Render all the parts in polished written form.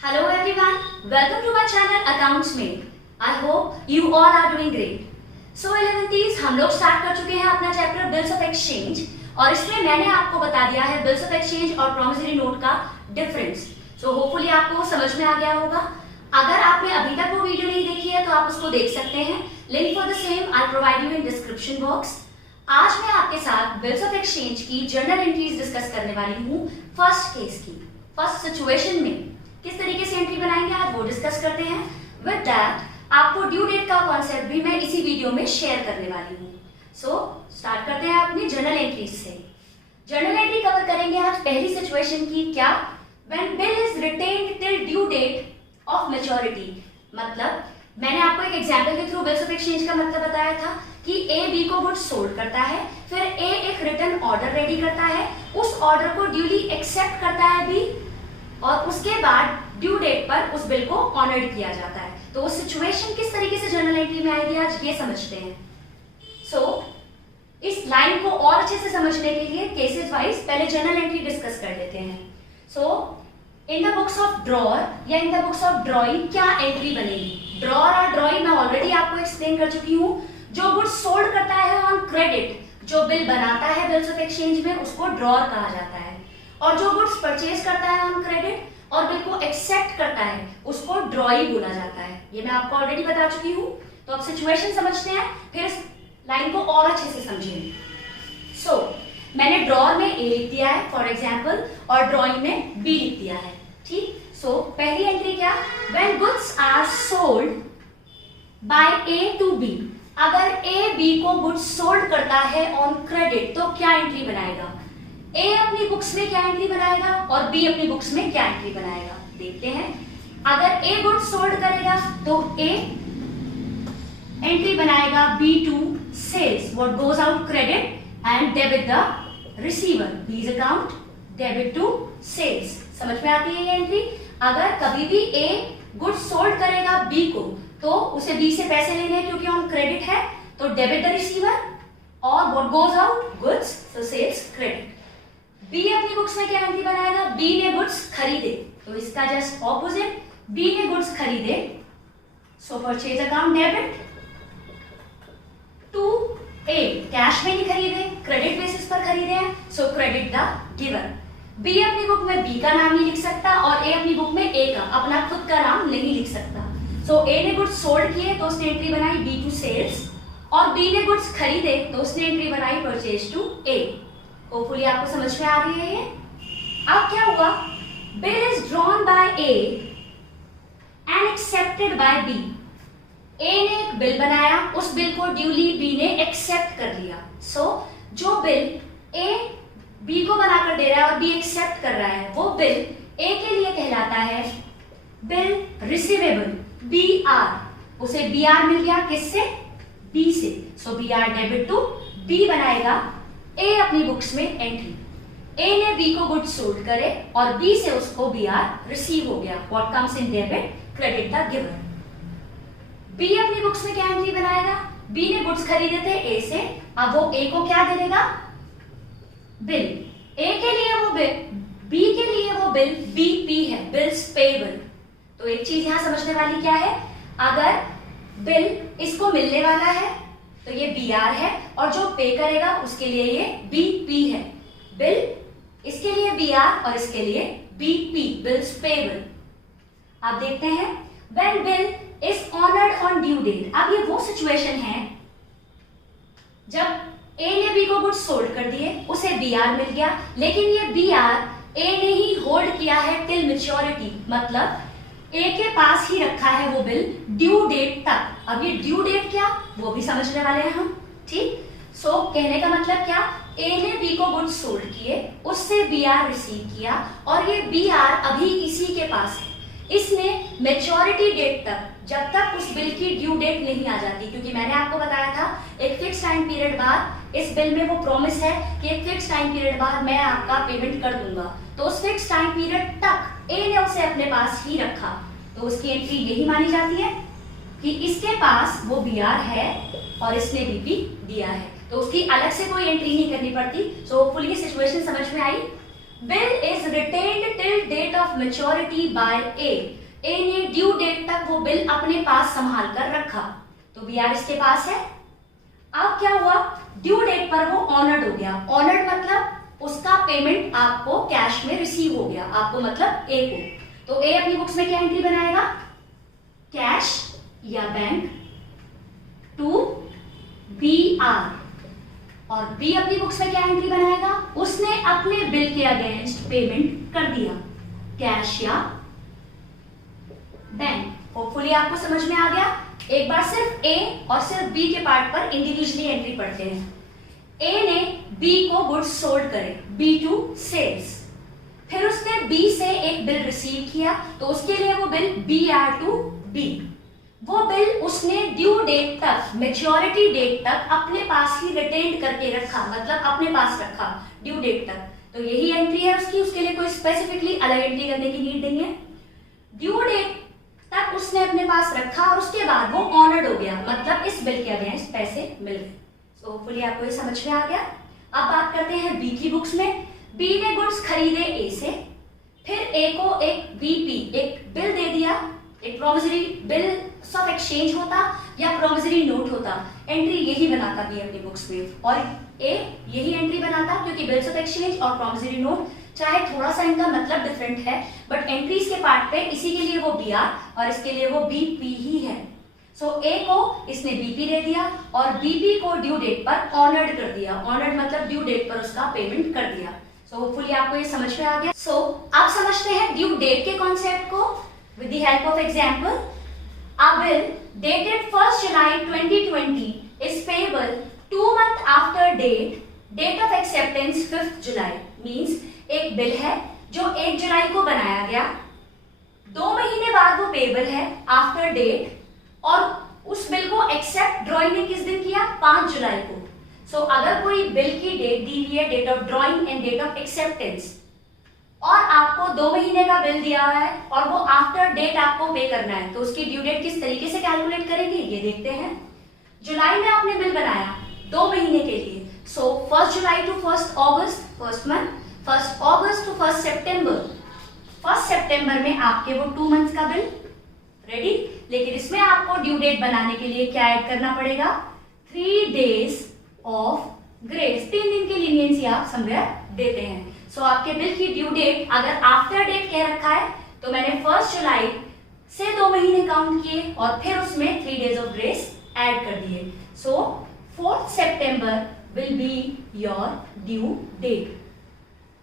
Hello everyone, welcome to my channel Accounts Made. I hope you all are doing great. So 11th हम लोग start कर चुके हैं अपना चैप्टर बिल्स ऑफ एक्सचेंज और इसमें मैंने आपको बता दिया है बिल्स ऑफ एक्सचेंज और प्रॉमिसरी नोट का डिफरेंस. सो होपफुली आपको समझ में आ गया होगा. अगर आपने अभी तक वो वीडियो नहीं देखी है तो आप उसको देख सकते हैं. Link for the same I provide you in description box. आज मैं आपके साथ बिल्स ऑफ एक्सचेंज की जर्नल एंट्रीज डिस्कस करने वाली हूँ. फर्स्ट केस की, फर्स्ट सिचुएशन में किस तरीके से एंट्री बनाएंगे आज वो डिस्कस करते हैं. विद दैट आपको ड्यू डेट का कॉन्सेप्ट भी मैं इसी वीडियो में शेयर करने वाली हूँ. सो स्टार्ट करते हैं अपनी जर्नल एंट्रीज से. जर्नल एंट्री कवर करेंगे आज पहली सिचुएशन की. क्या? When bill is retained till due date of maturity. मतलब मैंने आपको एक एग्जांपल के थ्रू बिल्स ऑफ एक्सचेंज का मतलब बताया था कि ए बी को गुड्स सोल्ड करता है, फिर ए एक रिटर्न ऑर्डर रेडी करता है, उस ऑर्डर को ड्यूली एक्सेप्ट करता है बी और उसके बाद ड्यू डेट पर उस बिल को ऑनर्ड किया जाता है. तो वो सिचुएशन किस तरीके से जर्नल एंट्री में आएगी आज ये समझते हैं. सो इस लाइन को और अच्छे से समझने के लिए केसेस वाइज पहले जर्नल एंट्री डिस्कस कर लेते हैं. So in the books of drawer या in the books of drawing क्या एंट्री बनेगी? ड्रॉअर और ड्रॉइंग मैं ऑलरेडी आपको एक्सप्लेन कर चुकी हूँ. जो गुड्स सोल्ड करता है ऑन क्रेडिट, जो बिल बनाता है बिल्स ऑफ एक्सचेंज में, उसको ड्रॉअर कहा जाता है. और जो गुड्स परचेज करता है ऑन क्रेडिट और बिल को एक्सेप्ट करता है उसको ड्रॉई बोला जाता है. ये मैं आपको ऑलरेडी बता चुकी हूँ. तो अब सिचुएशन समझते हैं, फिर इस लाइन को और अच्छे से समझेंगे. सो मैंने ड्रॉअर में ए लिख दिया है फॉर एग्जाम्पल और ड्रॉइंग में बी लिख दिया है. ठीक. सो पहली एंट्री क्या? When goods are sold by A to B. अगर ए बी को गुड्स सोल्ड करता है ऑन क्रेडिट तो क्या एंट्री बनाएगा? ए अपनी बुक्स में क्या एंट्री बनाएगा और बी अपनी बुक्स में क्या एंट्री बनाएगा देखते हैं. अगर ए गुड्स सोल्ड करेगा तो ए एंट्री बनाएगा B to sales what goes out credit and debit the receiver. B's account debit to sales. समझ में आती है ये एंट्री? अगर कभी भी ए गुड्स सोल्ड करेगा बी को तो उसे बी से पैसे लेने हैं क्योंकि ऑन क्रेडिट है, तो डेबिट द रिसीवर और what goes out goods, so sales credit. B अपनी बुक्स में क्या एंट्री बनाएगा? बी ने गुड्स खरीदे, तो इसका जस्ट ऑपोजिट. बी ने गुड्स खरीदे, so purchase account debit to A. Cash में नहीं खरीदे, क्रेडिट बेसिस पर खरीदे हैं, so credit the giver. B अपनी बुक में बी का नाम नहीं लिख सकता और ए अपनी बुक में ए का अपना खुद का नाम नहीं लिख सकता. सो ए ने गुड्स सोल्ड किए तो उसने एंट्री बनाई बी टू सेल्स और बी ने गुड्स खरीदे तो उसने एंट्री बनाई परचेज टू ए. होपफुली आपको समझ में आ रही है ये. अब क्या हुआ? Bill is drawn by A and accepted by B. A ने एक बिल बनाया, उस बिल को ड्यूली बी ने एक्सेप्ट कर लिया. सो जो बिल ए बी को बनाकर दे रहा है और बी एक्सेप्ट कर रहा है वो बिल ए के लिए कहलाता है बिल रिसीवेबल, बी आर. उसे बी आर मिल गया किससे? बी से. So B R debit to B बनाएगा ए अपनी बुक्स में एंट्री. ए ने बी को गुड्स सोल्ड करे और बी से उसको बी आर रिसीव हो गया. What comes in debit? Credit the giver. B अपनी बुक्स में क्या एंट्री बनाएगा? बी ने गुड्स खरीदे थे ए से, अब वो ए को क्या दे देगा? बिल. ए के लिए वो बिल, बी के लिए वो बिल बीपी है, बिल्स पेएबल. तो एक चीज यहां समझने वाली क्या है? अगर बिल इसको मिलने वाला है तो ये बी आर है और जो पे करेगा उसके लिए ये बी पी है. बिल इसके लिए बी आर और इसके लिए बी पी, बिल्स पेएबल. अब देखते हैं when bill is honoured on due date. अब ये वो सिचुएशन है जब ए ने बी को गुड्स सोल्ड कर दिए, उसे बी आर मिल गया, लेकिन ये बी आर ए ने ही होल्ड किया है टिल मैच्योरिटी. मतलब ए के पास ही रखा है वो बिल ड्यू डेट तक. अब ये ड्यू डेट क्या वो भी समझने वाले हैं हम. ठीक. सो कहने का मतलब क्या? ए ने बी को गुड्स सोल्ड किए, उससे बी आर रिसीव किया और ये बी आर अभी इसी के पास है. इसने मैच्योरिटी डेट तक, जब तक उस बिल की ड्यू डेट नहीं आ जाती, क्योंकि मैंने आपको बताया था एक फिक्स टाइम पीरियड बाद इस बिल में वो प्रॉमिस है कि एक फिक्स टाइम पीरियड बाद मैं आपका पेमेंट कर दूंगा. तो उस फिक्स टाइम पीरियड तक ए ने उसे अपने पास ही रखा, तो उसकी एंट्री यही मानी जाती है कि इसके पास वो बी आर है और इसने बीपी दिया है, तो उसकी अलग से कोई एंट्री नहीं करनी पड़ती. सो होपफुली ये सिचुएशन समझ में आई. Bill is retained till date of maturity by A. A ने ड्यू डेट तक वो बिल अपने पास संभाल कर रखा, तो बी आर इसके पास है। अब क्या हुआ, ड्यू डेट पर वो ऑनर्ड हो गया। ऑनर्ड मतलब उसका पेमेंट आपको कैश में रिसीव हो गया, आपको मतलब ए को। तो ए अपनी बुक्स में क्या एंट्री बनाएगा, कैश या बैंक टू बी आर, और बी अपनी बुक्स में क्या एंट्री बनाएगा, उसने अपने बिल के अगेंस्ट पेमेंट कर दिया, कैश या बैंक। होपफुली आपको समझ में आ गया। एक बार सिर्फ ए और सिर्फ बी के पार्ट पर इंडिविजुअली एंट्री पढ़ते हैं। ए ने बी को गुड्स सोल्ड करे, बी टू सेल्स, फिर उसने बी से एक बिल रिसीव किया, तो उसके लिए वो bill B R to B. वो बिल उसने ड्यू डेट तक, मेच्योरिटी डेट तक अपने पास ही रिटेन करके रखा, मतलब अपने पास रखा ड्यू डेट तक। तो यही एंट्री है उसकी, उसके लिए कोई स्पेसिफिकली अलग एंट्री करने की नीड नहीं है। ड्यू डेट तक उसने अपने पास रखा और उसके बाद वो ऑनर्ड हो गया, मतलब इस बिल के अगेंस्ट पैसे मिल गए। सो होपफुली आपको ये समझ में आ गया। अब बात करते हैं बी की बुक्स में। बी ने गुड्स खरीदे ए से, फिर ए को एक बीपी, एक बिल दे दिया, एक प्रोमिसरी बिल ऑफ एक्सचेंज होता या प्रोमिसरी नोट होता, एंट्री यही बनाता बी अपनी बुक्स में, और ए यही एंट्री बनाता, क्योंकि बिल्स ऑफ एक्सचेंज और प्रोमिसरी नोट चाहे थोड़ा सा इनका मतलब डिफरेंट है, बट एंट्रीज के पार्ट पे इसी के लिए वो बी आर और इसके लिए वो बीपी ही है। सो ए को इसने बीपी दे दिया और बीपी को ड्यू डेट पर ऑनर्ड कर दिया। ऑनर्ड मतलब ड्यू डेट पर उसका पेमेंट कर दिया। सो होपफुली आपको ये समझ में आ गया। सो अब समझते हैं ड्यू डेट के कॉन्सेप्ट को with the help of example. A bill dated 1st July 2020 is payable 2 months after date of acceptance 5th July। Means एक बिल है जो 1 जुलाई को बनाया गया, 2 महीने बाद वो पेबल है आफ्टर डेट, और उस बिल को एक्सेप्ट ड्रॉइंग ने किस दिन किया, 5 जुलाई को। सो अगर कोई बिल की डेट दी हुई है, date of drawing and date of acceptance, और आपको 2 महीने का बिल दिया हुआ है और वो आफ्टर डेट आपको पे करना है, तो उसकी ड्यू डेट किस तरीके से कैलकुलेट करेंगे ये देखते हैं। जुलाई में आपने बिल बनाया 2 महीने के लिए, सो 1st जुलाई टू 1st अगस्त फर्स्ट मंथ, 1st अगस्त टू 1st सितंबर, 1st सितंबर में आपके वो 2 मंथ्स का बिल रेडी। लेकिन इसमें आपको ड्यू डेट बनाने के लिए क्या ऐड करना पड़ेगा, 3 days ऑफ ग्रेस, 3 दिन की लीनियंसी आप समवेयर देते हैं। सो आपके बिल की ड्यू डेट अगर आफ्टर डेट कह रखा है, तो मैंने 1st जुलाई से 2 महीने काउंट किए और फिर उसमें 3 days ऑफ ग्रेस ऐड कर दिए। सो 4th सितंबर will be your due date.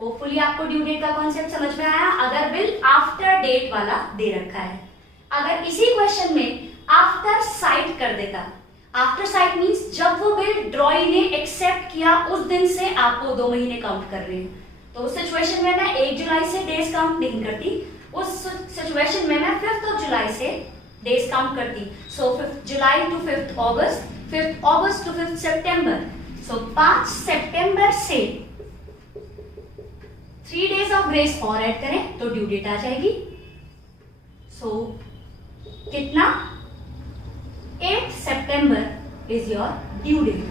Hopefully आपको ड्यू डेट का कॉन्सेप्ट समझ में आया, अगर बिल आफ्टर डेट वाला दे रखा है। अगर इसी क्वेश्चन में आफ्टर साइट कर देता, आफ्टर साइट मींस जब वो बिल ड्रॉई ने एक्सेप्ट किया उस दिन से आपको 2 महीने काउंट कर रहे हैं, तो उस सिचुएशन में मैं 1 जुलाई से डेज काउंट नहीं करती, उस सिचुएशन में मैं 5th जुलाई से डेज काउंट करती। सो 5th July to 5th August, 5th August to 5th सितंबर, सो 5 सितंबर से 3 days ऑफ ग्रेस और ऐड करें तो ड्यू डेट आ जाएगी। सो कितना, 8 सितंबर is your due date.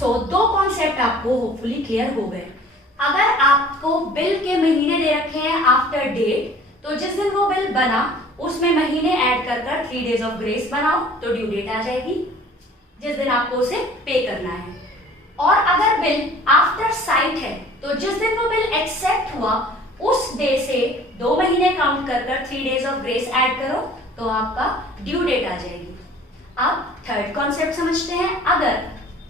So 2 concept आपको होपफुली क्लियर हो गए। अगर आपको बिल के महीने दे रखे हैं आफ्टर डेट, तो जिस दिन वो बिल बना उसमें महीने ऐड कर 3 days ऑफ ग्रेस बनाओ तो ड्यू डेट आ जाएगी जिस दिन आपको उसे पे करना है। और अगर बिल आफ्टर साइट है, तो जिस दिन वो बिल एक्सेप्ट हुआ उस डे से 2 महीने काउंट कर 3 days ऑफ ग्रेस ऐड करो तो आपका ड्यू डेट आ जाएगी। अब थर्ड कॉन्सेप्ट समझते हैं। अगर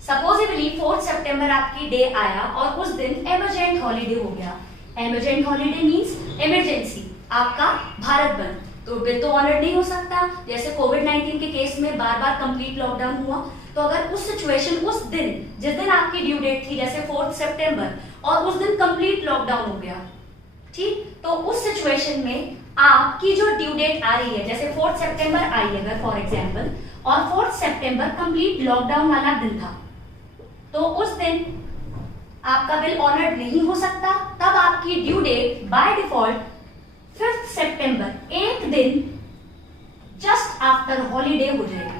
सपोजिबली 4th सितंबर आपकी डे आया और उस दिन इमरजेंट हॉलीडे हो गया, इमरजेंट हॉलीडे मींस इमरजेंसी, आपका भारत बंद, तो बिल तो ऑनर्ड नहीं हो सकता। जैसे कोविड-19 के केस में बार बार कंप्लीट लॉकडाउन हुआ, तो अगर उस सिचुएशन, उस दिन जिस दिन आपकी ड्यू डेट थी, जैसे 4th सितंबर, और उस दिन कंप्लीट लॉकडाउन हो गया, ठीक, तो उस सिचुएशन में आपकी जो ड्यू डेट आ रही है, जैसे 4th सितंबर आई अगर फॉर एग्जांपल, और 4th सितंबर कंप्लीट लॉकडाउन वाला दिन था, तो उस दिन आपका बिल ऑनर्ड नहीं हो सकता। तब आपकी due date by default 5th सितंबर, एक दिन जस्ट आफ्टर हॉलीडे हो जाएगी,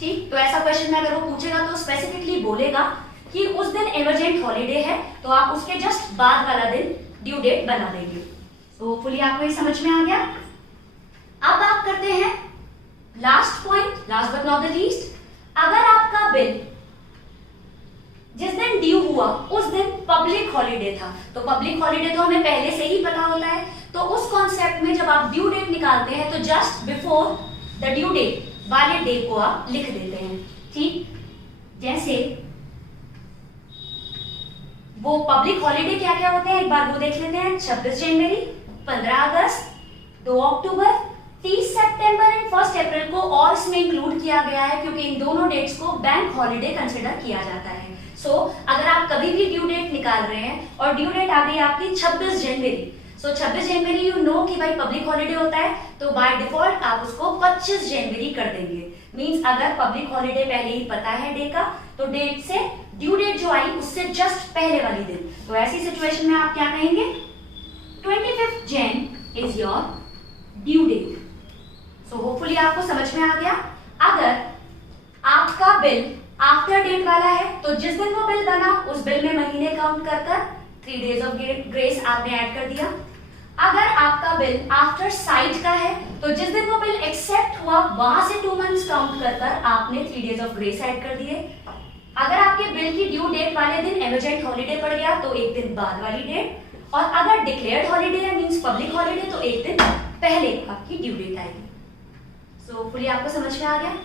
ठीक। तो ऐसा क्वेश्चन में अगर वो पूछेगा तो स्पेसिफिकली बोलेगा कि उस दिन इमरजेंट हॉलीडे है, तो आप उसके जस्ट बाद वाला दिन ड्यू डेट बना देंगे। तो होपफुली आपको ये समझ में आ गया। अब आप करते हैं last point, last but not the least. अगर आपका बिल जिस दिन ड्यू हुआ उस दिन पब्लिक हॉलीडे था, तो पब्लिक हॉलीडे तो हमें पहले से ही पता होता है, तो उस कॉन्सेप्ट में जब आप ड्यू डेट निकालते हैं तो just before the due date वाले डे को आप लिख देते हैं। ठीक, जैसे वो पब्लिक हॉलीडे क्या क्या होते हैं एक बार वो देख लेते हैं। 26 जनवरी, 15 अगस्त, 2 अक्टूबर, 30 सितंबर एंड 1 अप्रैल को और इसमें इंक्लूड किया गया है क्योंकि इन दोनों डेट्स को बैंक हॉलीडे कंसिडर किया जाता है। सो अगर आप कभी भी ड्यू डेट निकाल रहे हैं और ड्यू डेट आ गई आपकी 26 जनवरी, सो 26 जनवरी यू नो कि भाई पब्लिक हॉलीडे होता है, तो बाय डिफॉल्ट आप उसको 25 जनवरी कर देंगे। मींस अगर पब्लिक हॉलीडे पहले ही पता है डे का, तो डेट से ड्यू डेट जो आई उससे जस्ट पहले वाली दिन, तो ऐसी सिचुएशन में आप क्या कहेंगे, 25 Jan is your due date. So hopefully आपको समझ में आ गया। अगर आपका बिल आफ्टर डेट वाला है तो जिस दिन वो बिल बना उस बिल में महीने काउंट कर 3 डेज ऑफ ग्रेस आपने ऐड कर दिया। अगर आपका बिल आफ्टर साइट का है तो जिस दिन वो बिल एक्सेप्ट हुआ वहां से 2 मंथ्स काउंट कर आपने 3 डेज ऑफ ग्रेस ऐड कर दिए। अगर आपके बिल की ड्यू डेट वाले दिन इमरजेंट हॉलीडे पड़ गया तो एक दिन बाद वाली डेट, और अगर डिक्लेयर्ड हॉलीडे है मींस पब्लिक हॉलीडे तो एक दिन पहले आपकी ड्यू डेट आएगी। सो फुली आपको समझ में आ गया।